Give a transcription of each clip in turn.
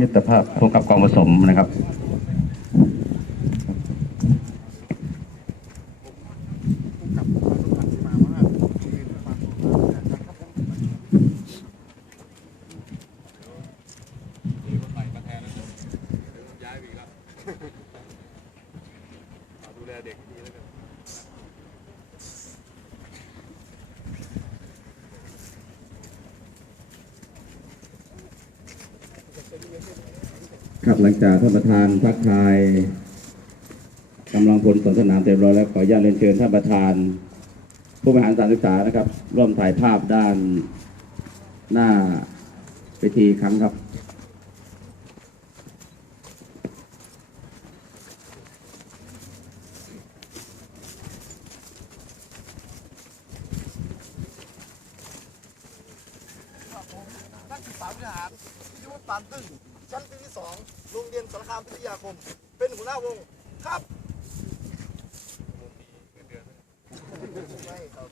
มิตรภาพพบกับกองผสมนะครับ ดูแลเด็กดีแล้วกัน ครับหลังจากท่านประธานทักทายกำลังพลสนสนามเต็มร้อยแล้วขออนุญาตเรียนเชิญท่านประธาน ผู้บริหารสถานศึกษานะครับ ร่วมถ่ายภาพด้านหน้าเวทีครั้งครับนักศึกษาวิทยาหารวิทยุปานตึ้ง ชั้นปีที่สองโรงเรียนสารคามพิทยาคม เป็นหัวหน้าวงครับไม่ครับ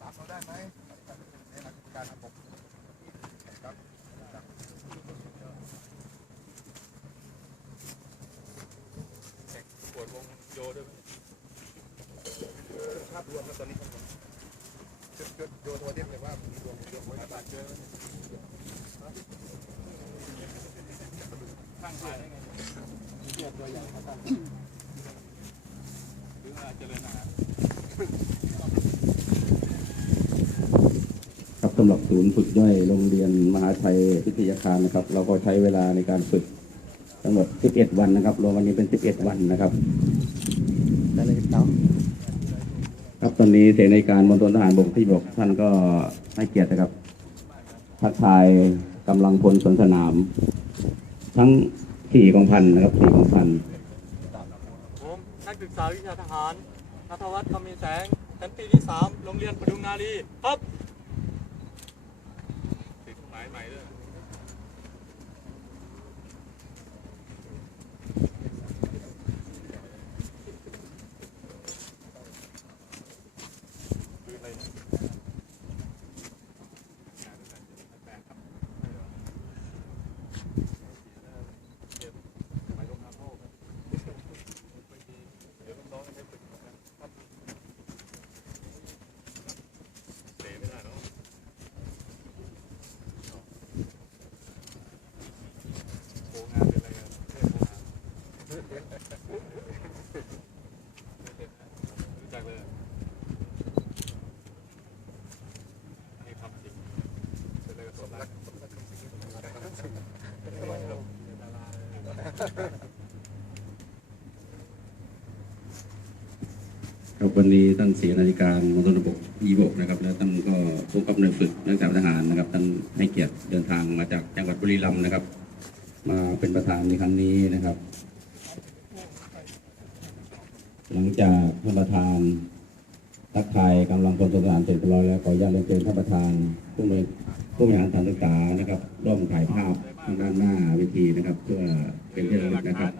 ตามเราได้ไหมในหลักการระบบครับ ปวดวง โยด้วยไหมภาพรวมแล้วตอนนี้จุดจุดโยตัวเดียวเลยว่ามีรวมเยอะไหมบาดเจอข้างซ้ายได้ไงเทียบตัวอย่างครับหรือว่าเจริญอาหารครับสำหรับศูนย์ฝึกย่อยโรงเรียนมหาชัยวิทยาคารนะครับ เราก็ใช้เวลาในการฝึกทั้งหมด 11 วันนะครับรวมวันนี้เป็น 11 วันนะครับ ได้เลยครับครับตอนนี้เสนาธิการมณฑลทหารบกที่บกท่านก็ให้เกียรตินะครับทักทายกำลังพลสวนสนาม ทั้งสี่กองพันนะครับสี่กองพันผมนักศึกษาวิชาทหารนัทวัฒน์คำมีแสงชั้นปีที่3โรงเรียนปทุมนารีครับติดหมายใหม่ด้วยคืออะไรเนี่ยแปลกครับไม่เหรอเก็บหมายลงอาโมครับไม่ดีเดี๋ยวน้องๆจะได้ฝึกกันครับเตะไม่ได้หรอก โผงานเป็นอะไรกันเทพโผงานรู้จักเลยให้ทำจริงเป็นอะไรกับสมรักดารา ครับวันนี้ท่านเสนาธิการมณฑลบกอีบกนะครับ แล้วท่านก็ผู้กำกับหน่วยฝึกนักศึกษาทหารนะครับท่านให้เกียรติเดินทางมาจากจังหวัดบุรีรัมย์นะครับ มาเป็นประธานในครั้งนี้นะครับ หลังจากท่านประธานทักทายกำลังพลสวนสามเสร็จเรียบร้อยแล้วขออนุญาตเรียนเชิญท่านประธานผู้บริ ผู้บริหารสถานศึกษานะครับ ร่วมถ่ายภาพทางด้านหน้าเวทีนะครับ เพื่อเป็นที่ระลึกนะครับ